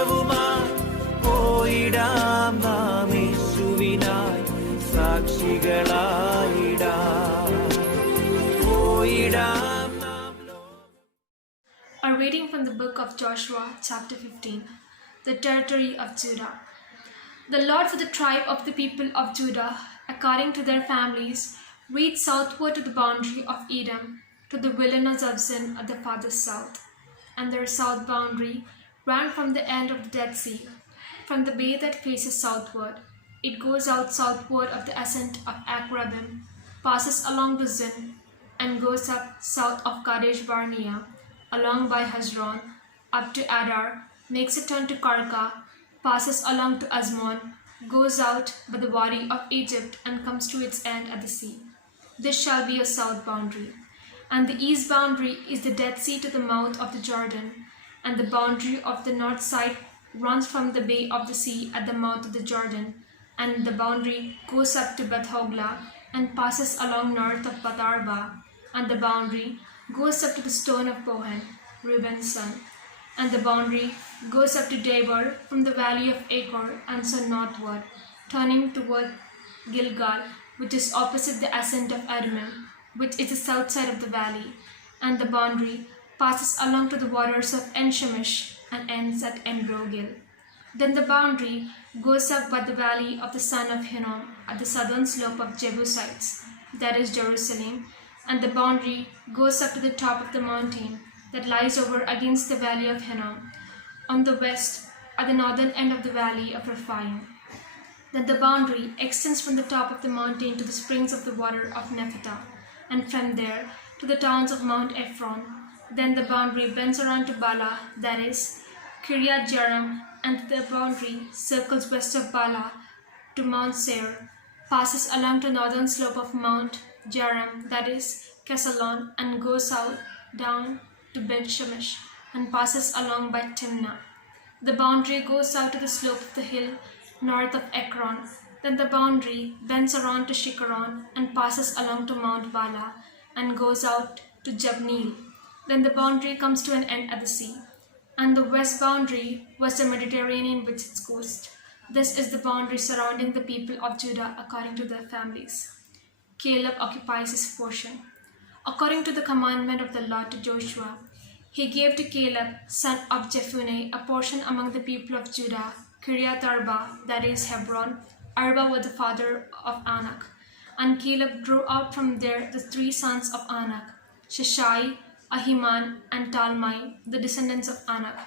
സാക്ഷ്യവുമായി പോയിടാം നാം യേശുവിനായി സാക്ഷികളായിടാം പോയിടാം നാം. A reading from the book of Joshua, chapter 15, the territory of Judah. The Lord for the tribe of the people of Judah, according to their families, reached southward to the boundary of Edom, to the wilderness of Zin at the farthest south. And their south boundary ran from the end of the Dead Sea, from the bay that faces southward. It goes out southward of the ascent of Akrabim, passes along to Zin, and goes up south of Kadesh Barnea, along by Hezron, up to Adar, makes a turn to Karka, passes along to Azmon, goes out by the Wadi of Egypt, and comes to its end at the sea. This shall be a south boundary. And the east boundary is the Dead Sea to the mouth of the Jordan, and the boundary of the north side runs from the bay of the sea at the mouth of the Jordan, and the boundary goes up to Beth-Hogla and passes along north of Beth-Arba, and the boundary goes up to the stone of Bohan, Reuben's son, and the boundary goes up to Debir from the valley of Achor and so northward, turning toward Gilgal, which is opposite the ascent of Adumim, which is the south side of the valley, and the boundary passes along to the waters of En-Shemesh and ends at En-Rogel. Then the boundary goes up by the valley of the son of Hinnom at the southern slope of Jebusites, that is Jerusalem, and the boundary goes up to the top of the mountain that lies over against the valley of Hinnom, on the west at the northern end of the valley of Rephaim. Then the boundary extends from the top of the mountain to the springs of the water of Nephtah, and from there to the towns of Mount Ephron. Then the boundary bends around to Bala, that is Kiriath Jearim, and the boundary circles west of Bala to Mount Seir, passes along the northern slope of Mount Jearim, that is Kesalon, and goes out down to Bet-Shemesh, and passes along by Timnah. The boundary goes out to the slope of the hill north of Ekron. Then the boundary bends around to Shikkeron and passes along to Mount Bala and goes out to Jabneel. Then the boundary comes to an end at the sea. And the west boundary was the Mediterranean with its coast. This is the boundary surrounding the people of Judah according to their families. Caleb occupies his portion. According to the commandment of the Lord to Joshua, he gave to Caleb, son of Jephunneh, a portion among the people of Judah, Kiriath Arba, that is Hebron. Arba was the father of Anak. And Caleb drew out from there the three sons of Anak, Sheshai, Ahiman, and Talmai, the descendants of Anak.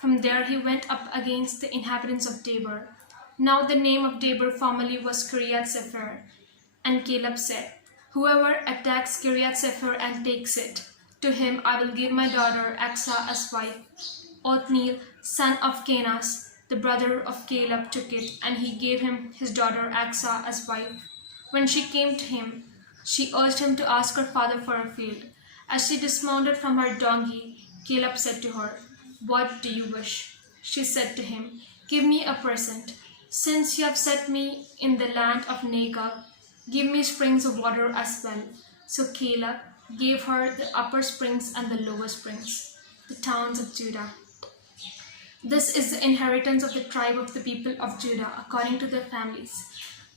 From there he went up against the inhabitants of Debir. Now the name of Debir formerly was Kiriath Sefer. And Caleb said, whoever attacks Kiriath Sefer and takes it, to him I will give my daughter Aksah as wife. Othniel, son of Kenaz, the brother of Caleb, took it, and he gave him his daughter Aksah as wife. When she came to him, she urged him to ask her father for a field. As she dismounted from her donkey, Caleb said to her, what do you wish? She said to him, give me a present. Since you have set me in the land of Negeb, give me springs of water as well. So Caleb gave her the upper springs and the lower springs, the towns of Judah. This is the inheritance of the tribe of the people of Judah according to their families.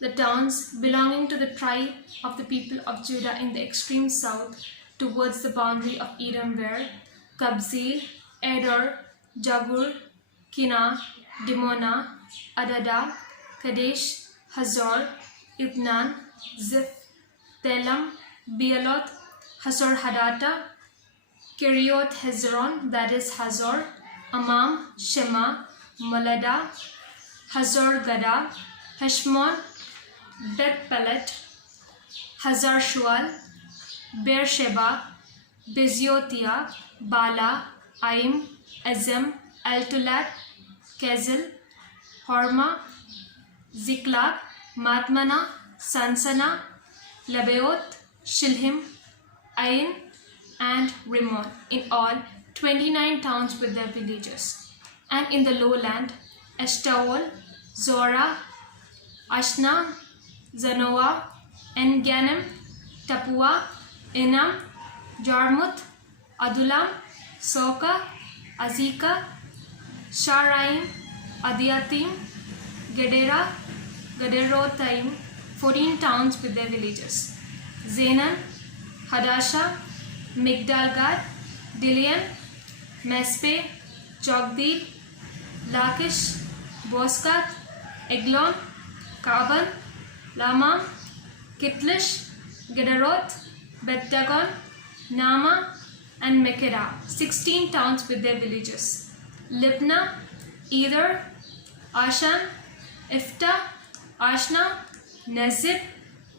The towns belonging to the tribe of the people of Judah in the extreme south towards the boundary of Edom were Kabzeel, Eder, Jagur, Kina, Dimona, Adada, Kadesh, Hazor, Itnan, Ziph, Telam, Bealoth, Hasor Hadata, Kerioth Hezron, that is Hazor, Amam, Shema, Molada, Hazor Gada, Heshmon, Beth Pelet, Hazar Shual, Beersheba, Beziotia, Bala, Aim, Ezem, Eltolat, Kezel, Horma, Ziklag, Madmana, Sansana, Lebaoth, Shilhim, Ain, and Rimmon, in all 29 towns with their villages. And in the lowland, Eshtaol, Zorah, Ashna, Zanoah, En-Ganim, Tapua, Enam, Jarmuth, Adulam, Soka, Azekah, Sharaim, Adiatim, Gedera, Gederothaim, 14 towns with their villages. Zenan, Hadasha, Migdalgad, Dilian, Mespe, Jogdeep, Lachish, Boskat, Eglon, Kaban, Lama, Kitlish, Gederoth, Bet-Dagon, Nama, and Mekeda, 16 towns with their villages. Libna, Eder, Ashan, Ifta, Ashna, Nezib,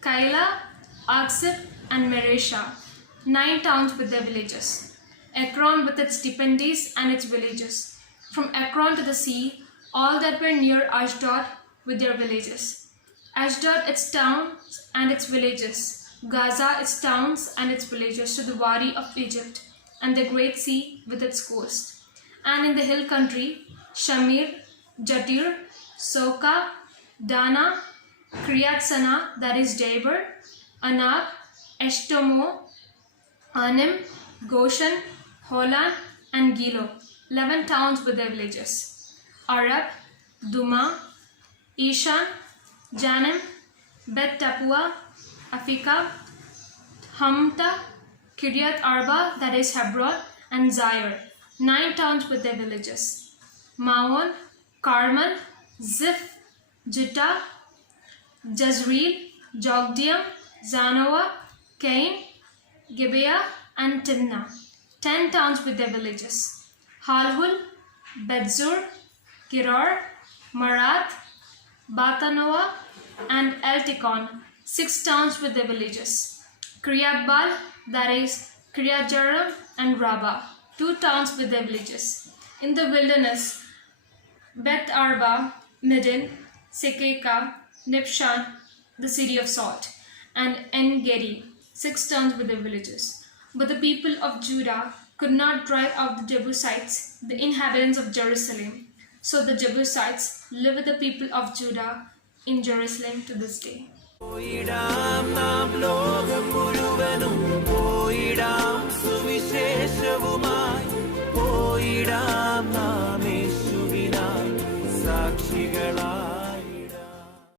Kaila, Aksib, and Meresha, 9 towns with their villages. Ekron with its dependencies and its villages. From Ekron to the sea, all that were near Ashdod with their villages. Ashdod its towns and its villages. Gaza its towns and its villages to the Wadi of Egypt, and the great sea with its coast. And in the hill country, Shamir, Jatir, Soka, Dana, Kriyat Sana, that is Deber, Anab, Eshtomo, Anim, Goshen, Holan, and Gilo, 11 towns with their villages. Arab, Duma, Ishan, Janim, Bet Tapua, Afika, Hamta, Kiryat Arba, that is Hebron, and Zair, 9 towns with their villages. Maon, Carmel, Ziph, Juttah, Jezreel, Jogdeam, Zanoah, Cain, Gibeah, and Timnah, 10 towns with their villages. Halhul, Bethzur, Kirar, Marath, Batanoah, and Eltikon, 6 towns with their villages. Kriyat Baal, that is Kriyat Jearim, and Rabbah, 2 towns with their villages. In the wilderness, Beth Arba, Midin, Sekeka, Nibshan, the city of salt, and En-Gedi, 6 towns with their villages. But the people of Judah could not drive out the Jebusites, the inhabitants of Jerusalem. So the Jebusites live with the people of Judah in Jerusalem to this day. പോയിടാം നാം